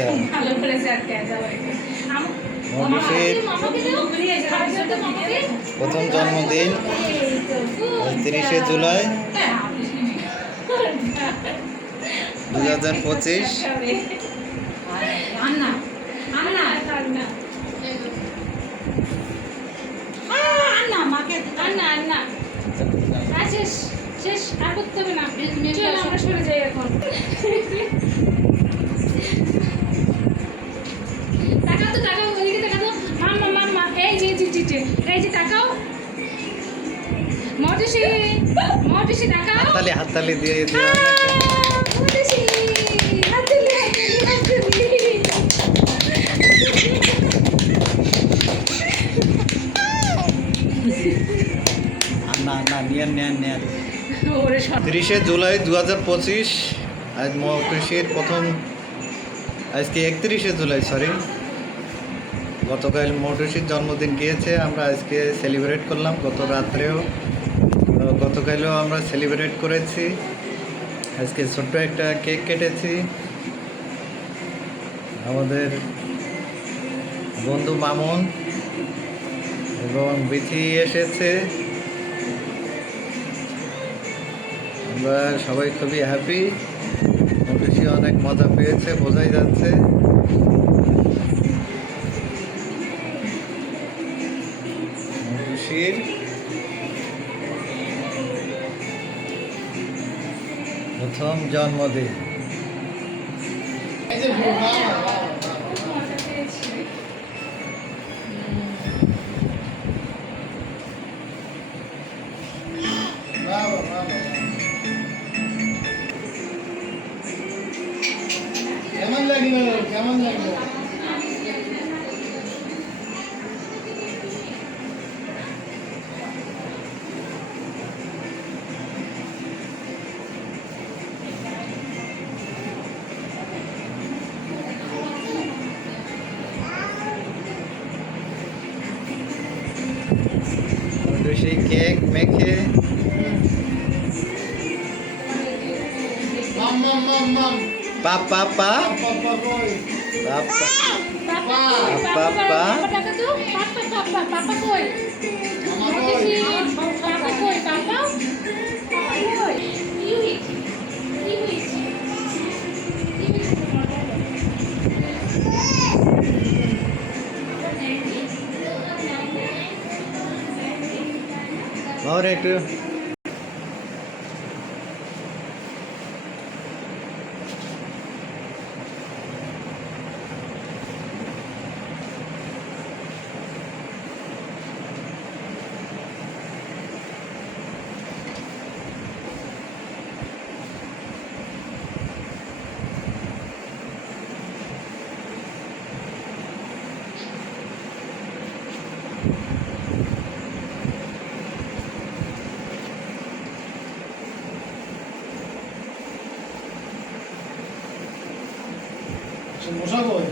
দাও। মৌটুসির প্রথম জন্মদিন 30শে জুলাই 2025। শেষ আর করতে হবে না, আমরা সরে যাই এখন। তাকাও তো, তাকাও ওইদিকে, তাকাও মাম্মা মাম্মা, এই যে এই যে তাকাও মৌটুসি, মৌটুসি তাকাও। হাততালি দিয়ে দিও। মৌটুসি হাততালি হাততালি। না নিয়ান 30শে জুলাই 2025। আজ মৌটুসির প্রথম, আজকে 31শে জুলাই, সরি। গতকাল মৌটুসির জন্মদিন গিয়েছে, আমরা আজকে সেলিব্রেট করলাম। গতকালও আমরা সেলিব্রেট করেছি। আজকে ছোট্ট একটা কেক কেটেছি। আমাদের বন্ধু মামুন এবং বিথি এসেছে। আমরা সবাই খুবই হ্যাপি। মৌটুসি অনেক মজা পেয়েছে, বোঝাই যাচ্ছে। মৌটুসির প্রথম জন্মদিন। কেমন লাগলো, কেমন লাগলো? মৌটুসি কেক মেখে মাম মাম মাম মাম পাপা পাপা কই? পাপা পাপা তো, পাপা কই? মৌটুসি পাপা কই? পাপা কই? কি হয়েছে? और একটু মশা কই?